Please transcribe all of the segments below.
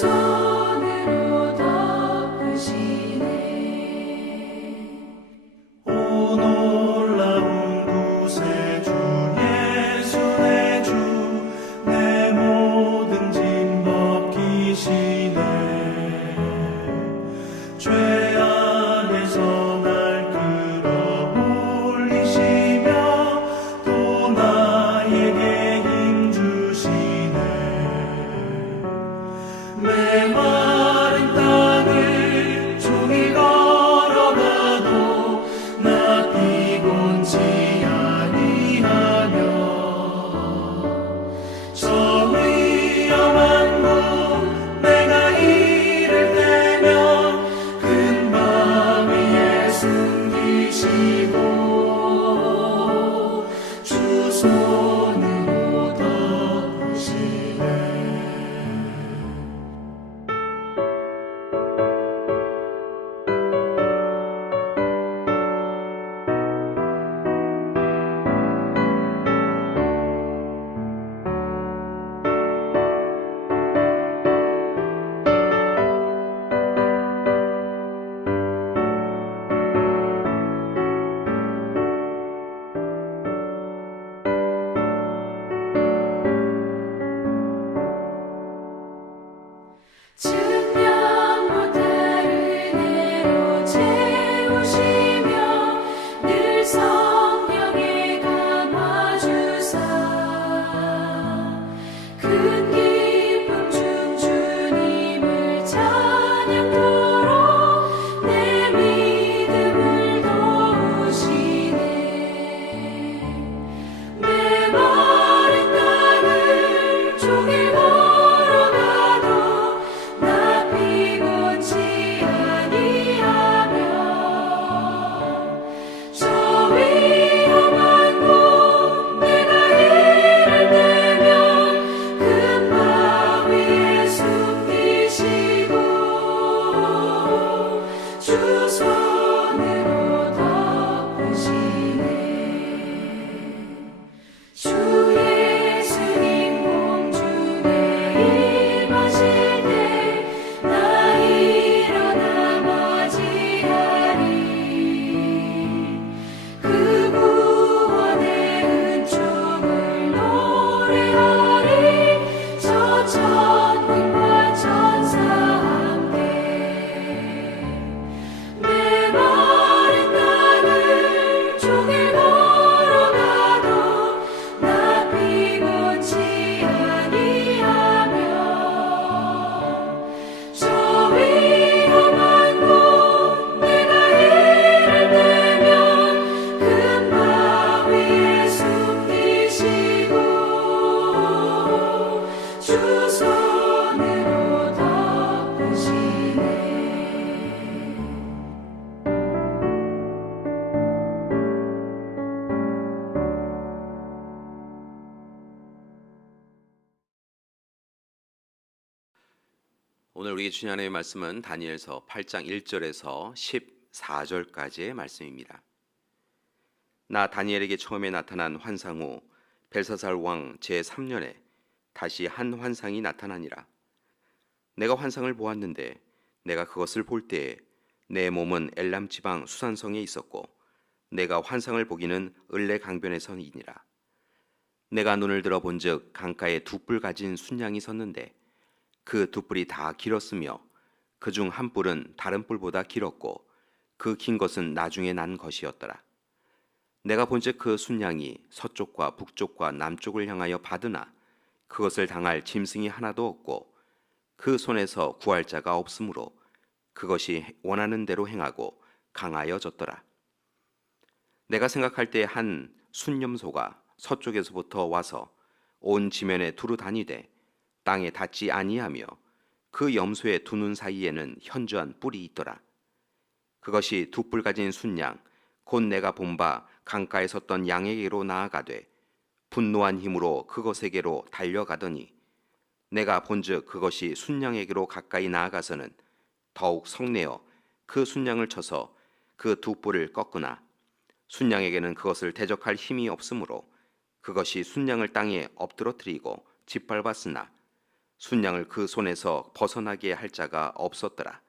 손으로 덮으시네. 오 놀라운 구세주 예수 내 주, 내 모든 짐 벗기시네. 죄 안에서 날 끌어올리시며 또 나에게 힘 주시네. 메마른 땅을 종일 걸어가도 나 피곤치 아니하며 저 위험한 곳 내가 이를 때면 큰 바위 위에 숨기시고 주 손으로 덮으시네. 측량 못할 은혜로 채우시며 늘 성령에 감화주사 큰 기쁨 중 주님을 찬양토록 내 믿음을 도우시네. 메마른 땅을 종일 걸어가도 나 피곤치 아니하며 저 위험한 곳 내가 이를 때면 큰 바위 위에 숨기시고 주 손으로 덮으시네. 주 예수님 공중에 임하실 때 나 일어나 맞이하리. 그 구원의 은총을 노래하리. 저 천군과 천사 함께 메마른 땅을 종일 걸어가도 나 피곤치 아니하며 저 위험한 곳 내가 이를 때면 큰 바위 위에 숨기시고 주 손으로 덮으시네. 오늘 우리 주신 하나님의 말씀은 다니엘서 8장 1절에서 14절까지의 말씀입니다. 나 다니엘에게 처음에 나타난 환상 후 벨사살 왕 제3년에 다시 한 환상이 나타나니라. 내가 환상을 보았는데 내가 그것을 볼 때에 내 몸은 엘람 지방 수산성에 있었고 내가 환상을 보기는 을레 강변에서이니라. 내가 눈을 들어 본즉 강가에 두 뿔 가진 순양이 섰는데 그 두 뿔이 다 길었으며 그 중 한 뿔은 다른 뿔보다 길었고 그 긴 것은 나중에 난 것이었더라. 내가 본즉 그 순양이 서쪽과 북쪽과 남쪽을 향하여 받으나 그것을 당할 짐승이 하나도 없고 그 손에서 구할 자가 없으므로 그것이 원하는 대로 행하고 강하여졌더라. 내가 생각할 때 한 순염소가 서쪽에서부터 와서 온 지면에 두루 다니되 땅에 닿지 아니하며 그 염소의 두 눈 사이에는 현저한 뿔이 있더라. 그것이 두 뿔 가진 순양 곧 내가 본 바 강가에 섰던 양에게로 나아가되 분노한 힘으로 그것에게로 달려가더니 내가 본즉 그것이 순양에게로 가까이 나아가서는 더욱 성내어 그 순양을 쳐서 그 두 뿔을 꺾으나 순양에게는 그것을 대적할 힘이 없으므로 그것이 순양을 땅에 엎드러뜨리고 짓밟았으나 순양을 그 손에서 벗어나게 할 자가 없었더라.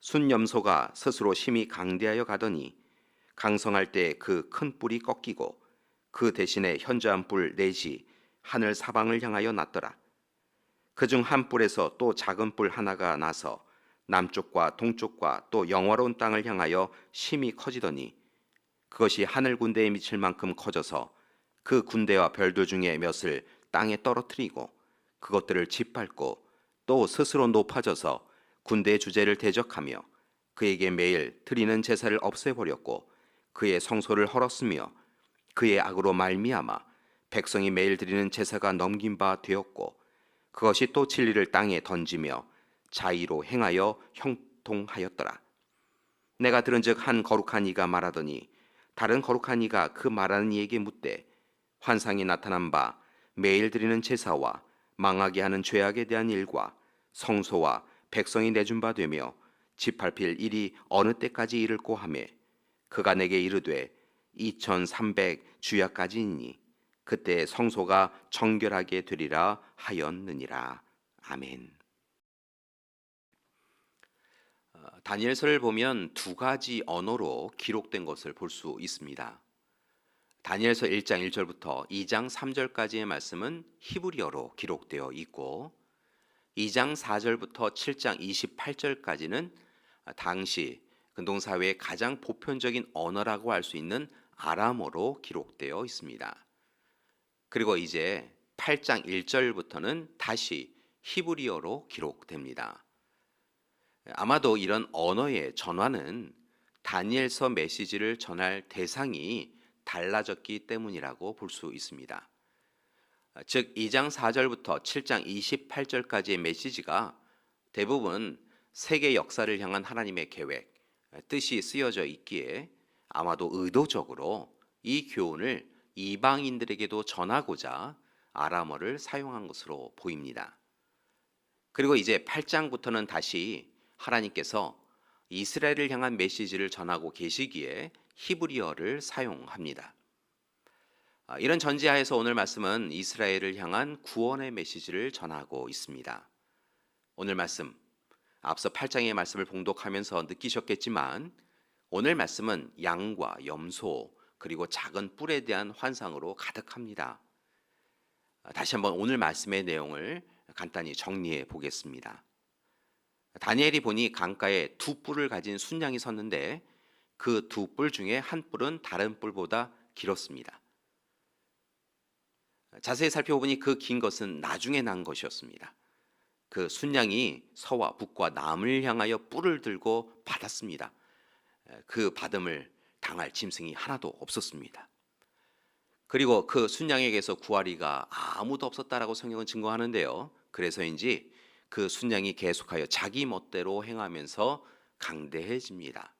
순염소가 스스로 심히 강대하여 가더니 강성할 때 그 큰 뿔이 꺾이고 그 대신에 현저한 뿔 넷이 하늘 사방을 향하여 났더라. 그중 한 뿔에서 또 작은 뿔 하나가 나서 남쪽과 동쪽과 또 영화로운 땅을 향하여 심히 커지더니 그것이 하늘 군대에 미칠 만큼 커져서 그 군대와 별들 중에 몇을 땅에 떨어뜨리고 그것들을 짓밟고 또 스스로 높아져서 군대의 주제를 대적하며 그에게 매일 드리는 제사를 없애버렸고 그의 성소를 헐었으며 그의 악으로 말미암아 백성이 매일 드리는 제사가 넘긴 바 되었고 그것이 또 진리를 땅에 던지며 자의로 행하여 형통하였더라. 내가 들은즉 한 거룩한 이가 말하더니 다른 거룩한 이가 그 말하는 이에게 묻되 환상이 나타난 바 매일 드리는 제사와 망하게 하는 죄악에 대한 일과 성소와 백성이 내준 바 되며 짓밟힐 일이 어느 때까지 이를꼬 하매 그가 내게 이르되 2300 주야까지이니 그때 성소가 정결하게 되리라 하였느니라. 아멘. 다니엘서를 보면 두 가지 언어로 기록된 것을 볼 수 있습니다. 다니엘서 1장 1절부터 2장 3절까지의 말씀은 히브리어로 기록되어 있고 2장 4절부터 7장 28절까지는 당시 근동사회의 가장 보편적인 언어라고 할 수 있는 아람어로 기록되어 있습니다. 그리고 이제 8장 1절부터는 다시 히브리어로 기록됩니다. 아마도 이런 언어의 전환은 다니엘서 메시지를 전할 대상이 달라졌기 때문이라고 볼 수 있습니다. 즉 2장 4절부터 7장 28절까지의 메시지가 대부분 세계 역사를 향한 하나님의 계획, 뜻이 쓰여져 있기에 아마도 의도적으로 이 교훈을 이방인들에게도 전하고자 아람어를 사용한 것으로 보입니다. 그리고 이제 8장부터는 다시 하나님께서 이스라엘을 향한 메시지를 전하고 계시기에 히브리어를 사용합니다. 이런 전제하에서 오늘 말씀은 이스라엘을 향한 구원의 메시지를 전하고 있습니다. 오늘 말씀, 앞서 8장의 말씀을 봉독하면서 느끼셨겠지만 오늘 말씀은 양과 염소 그리고 작은 뿔에 대한 환상으로 가득합니다. 다시 한번 오늘 말씀의 내용을 간단히 정리해 보겠습니다. 다니엘이 보니 강가에 두 뿔을 가진 순양이 섰는데 그 두 뿔 중에 한 뿔은 다른 뿔보다 길었습니다. 자세히 살펴보니 그 긴 것은 나중에 난 것이었습니다. 그 순양이 서와 북과 남을 향하여 뿔을 들고 받았습니다. 그 받음을 당할 짐승이 하나도 없었습니다. 그리고 그 순양에게서 구하리가 아무도 없었다라고 성경은 증거하는데요. 그래서인지 그 순양이 계속하여 자기 멋대로 행하면서 강대해집니다.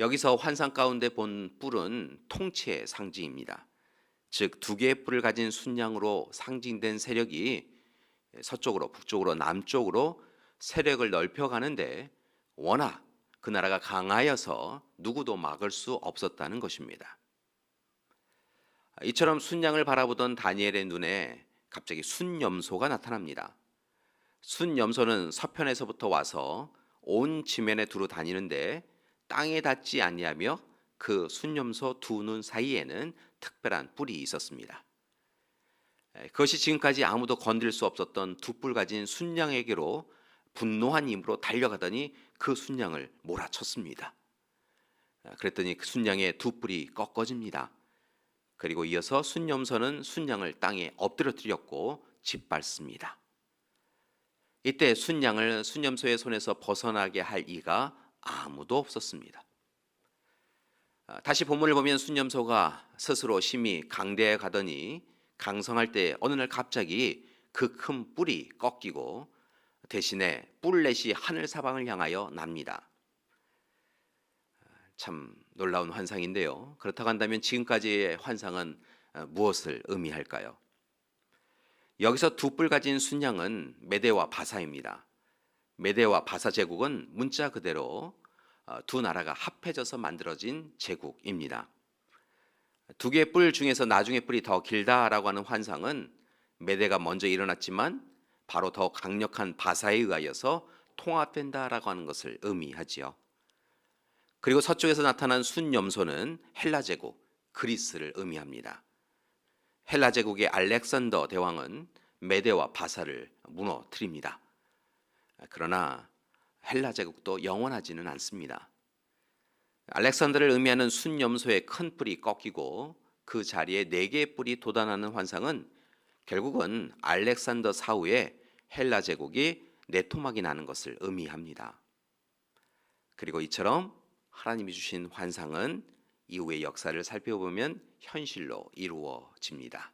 여기서 환상 가운데 본 뿔은 통치의 상징입니다. 즉 두 개의 뿔을 가진 순양으로 상징된 세력이 서쪽으로 북쪽으로 남쪽으로 세력을 넓혀가는데 워낙 그 나라가 강하여서 누구도 막을 수 없었다는 것입니다. 이처럼 순양을 바라보던 다니엘의 눈에 갑자기 순염소가 나타납니다. 순염소는 서편에서부터 와서 온 지면에 두루 다니는데 땅에 닿지 아니하며 그 순염소 두 눈 사이에는 특별한 뿔이 있었습니다. 그것이 지금까지 아무도 건드릴 수 없었던 두 뿔 가진 순양에게로 분노한 힘으로 달려가더니 그 순양을 몰아쳤습니다. 그랬더니 그 순양의 두 뿔이 꺾어집니다. 그리고 이어서 순염소는 순양을 땅에 엎드려뜨렸고 짓밟습니다. 이때 순양을 순염소의 손에서 벗어나게 할 이가 아무도 없었습니다. 다시 본문을 보면 순염소가 스스로 심히 강대해 가더니 강성할 때 어느 날 갑자기 그 큰 뿔이 꺾이고 대신에 뿔넷이 하늘 사방을 향하여 납니다. 참 놀라운 환상인데요. 그렇다고 한다면 지금까지의 환상은 무엇을 의미할까요? 여기서 두 뿔 가진 순양은 메대와 바사입니다. 메대와 바사 제국은 문자 그대로 두 나라가 합해져서 만들어진 제국입니다. 두 개의 뿔 중에서 나중에 뿔이 더 길다라고 하는 환상은 메대가 먼저 일어났지만 바로 더 강력한 바사에 의하여서 통합된다라고 하는 것을 의미하지요. 그리고 서쪽에서 나타난 순염소는 헬라 제국, 그리스를 의미합니다. 헬라 제국의 알렉산더 대왕은 메대와 바사를 무너뜨립니다. 그러나 헬라 제국도 영원하지는 않습니다. 알렉산더를 의미하는 순염소의 큰 뿔이 꺾이고 그 자리에 4개의 뿔이 돋아나는 환상은 결국은 알렉산더 사후에 헬라 제국이 내토막이 나는 것을 의미합니다. 그리고 이처럼 하나님이 주신 환상은 이후의 역사를 살펴보면 현실로 이루어집니다.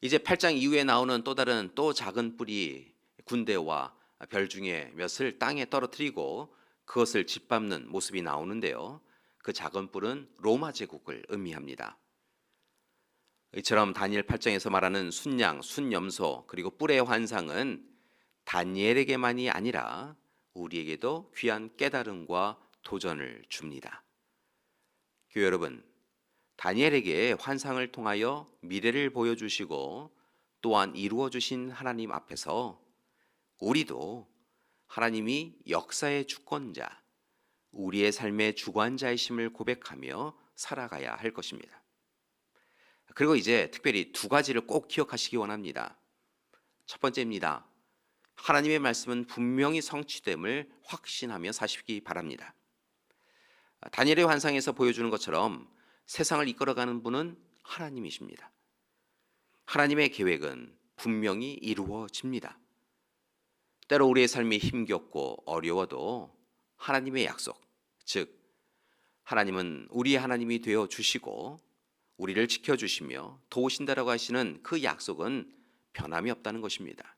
이제 8장 이후에 나오는 또 다른 또 작은 뿔이 군대와 별 중에 몇을 땅에 떨어뜨리고 그것을 짓밟는 모습이 나오는데요. 그 작은 뿔은 로마 제국을 의미합니다. 이처럼 다니엘 8장에서 말하는 순양, 순염소 그리고 뿔의 환상은 다니엘에게만이 아니라 우리에게도 귀한 깨달음과 도전을 줍니다. 교회 여러분, 다니엘에게 환상을 통하여 미래를 보여주시고 또한 이루어 주신 하나님 앞에서 우리도 하나님이 역사의 주권자, 우리의 삶의 주관자이심을 고백하며 살아가야 할 것입니다. 그리고 이제 특별히 2가지를 꼭 기억하시기 원합니다. 첫 번째입니다. 하나님의 말씀은 분명히 성취됨을 확신하며 사시기 바랍니다. 다니엘의 환상에서 보여주는 것처럼 세상을 이끌어가는 분은 하나님이십니다. 하나님의 계획은 분명히 이루어집니다. 때로 우리의 삶이 힘겹고 어려워도 하나님의 약속, 즉 하나님은 우리의 하나님이 되어 주시고 우리를 지켜주시며 도우신다라고 하시는 그 약속은 변함이 없다는 것입니다.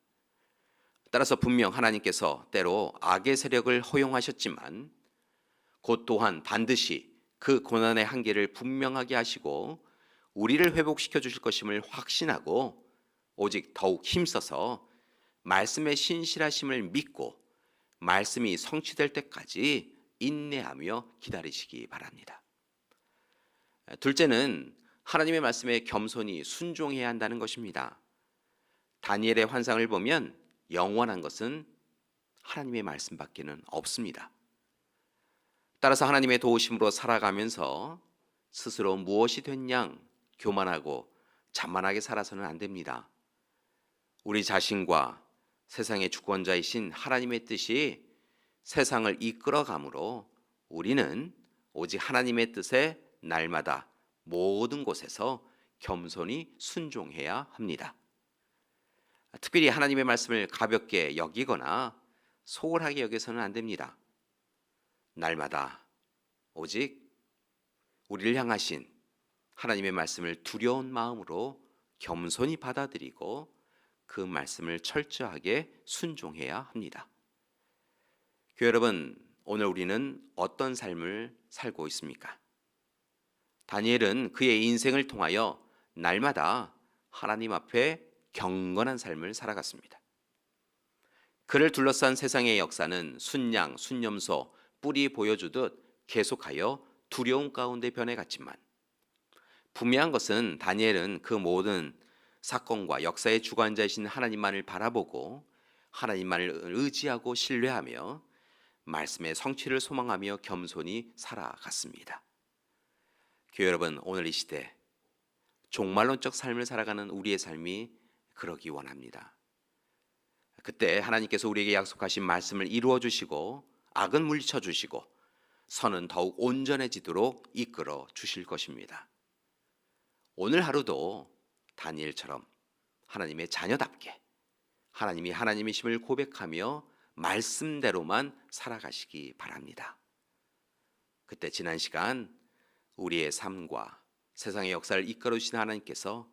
따라서 분명 하나님께서 때로 악의 세력을 허용하셨지만 곧 또한 반드시 그 고난의 한계를 분명하게 하시고 우리를 회복시켜 주실 것임을 확신하고 오직 더욱 힘써서 말씀의 신실하심을 믿고 말씀이 성취될 때까지 인내하며 기다리시기 바랍니다. 둘째는 하나님의 말씀에 겸손히 순종해야 한다는 것입니다. 다니엘의 환상을 보면 영원한 것은 하나님의 말씀밖에는 없습니다. 따라서 하나님의 도우심으로 살아가면서 스스로 무엇이 된 양 교만하고 자만하게 살아서는 안 됩니다. 우리 자신과 세상의 주권자이신 하나님의 뜻이 세상을 이끌어가므로 우리는 오직 하나님의 뜻에 날마다 모든 곳에서 겸손히 순종해야 합니다. 특별히 하나님의 말씀을 가볍게 여기거나 소홀하게 여겨서는 안 됩니다. 날마다 오직 우리를 향하신 하나님의 말씀을 두려운 마음으로 겸손히 받아들이고 그 말씀을 철저하게 순종해야 합니다. 교회 여러분, 오늘 우리는 어떤 삶을 살고 있습니까? 다니엘은 그의 인생을 통하여 날마다 하나님 앞에 경건한 삶을 살아갔습니다. 그를 둘러싼 세상의 역사는 순양, 순염소, 뿔이 보여주듯 계속하여 두려움 가운데 변해갔지만 분명한 것은 다니엘은 그 모든 사건과 역사의 주관자이신 하나님만을 바라보고 하나님만을 의지하고 신뢰하며 말씀의 성취를 소망하며 겸손히 살아갔습니다. 교회 여러분, 오늘 이 시대 종말론적 삶을 살아가는 우리의 삶이 그러기 원합니다. 그때 하나님께서 우리에게 약속하신 말씀을 이루어 주시고 악은 물리쳐 주시고 선은 더욱 온전해지도록 이끌어 주실 것입니다. 오늘 하루도 다니엘처럼 하나님의 자녀답게 하나님이 하나님이심을 고백하며 말씀대로만 살아가시기 바랍니다. 그때 지난 시간 우리의 삶과 세상의 역사를 이끌어 주신 하나님께서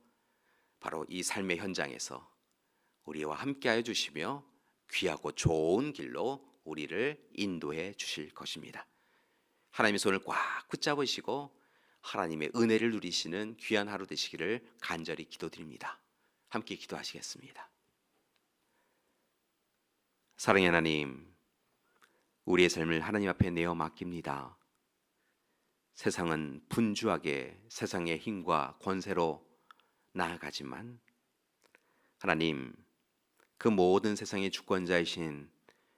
바로 이 삶의 현장에서 우리와 함께하여 주시며 귀하고 좋은 길로 우리를 인도해 주실 것입니다. 하나님의 손을 꽉 붙잡으시고 하나님의 은혜를 누리시는 귀한 하루 되시기를 간절히 기도드립니다. 함께 기도하시겠습니다. 사랑의 하나님, 우리의 삶을 하나님 앞에 내어 맡깁니다. 세상은 분주하게 세상의 힘과 권세로 나아가지만 하나님, 그 모든 세상의 주권자이신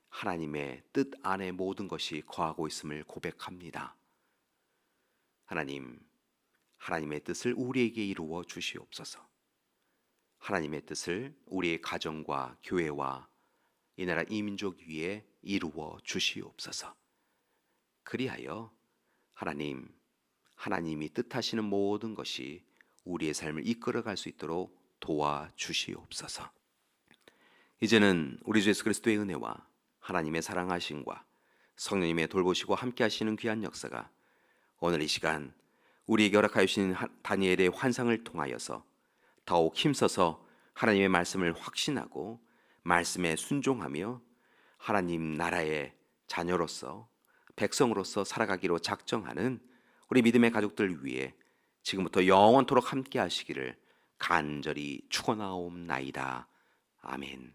하나님의 뜻 안에 모든 것이 거하고 있음을 고백합니다. 하나님, 하나님의 뜻을 우리에게 이루어 주시옵소서. 하나님의 뜻을 우리의 가정과 교회와 이 나라 이 민족 위에 이루어 주시옵소서. 그리하여 하나님, 하나님이 뜻하시는 모든 것이 우리의 삶을 이끌어갈 수 있도록 도와주시옵소서. 이제는 우리 주 예수 그리스도의 은혜와 하나님의 사랑하심과 성령님의 돌보시고 함께 하시는 귀한 역사가 오늘 이 시간 우리에게 허락하여 주신 다니엘의 환상을 통하여서 더욱 힘써서 하나님의 말씀을 확신하고 말씀에 순종하며 하나님 나라의 자녀로서 백성으로서 살아가기로 작정하는 우리 믿음의 가족들 위해 지금부터 영원토록 함께 하시기를 간절히 축원하옵나이다. 아멘.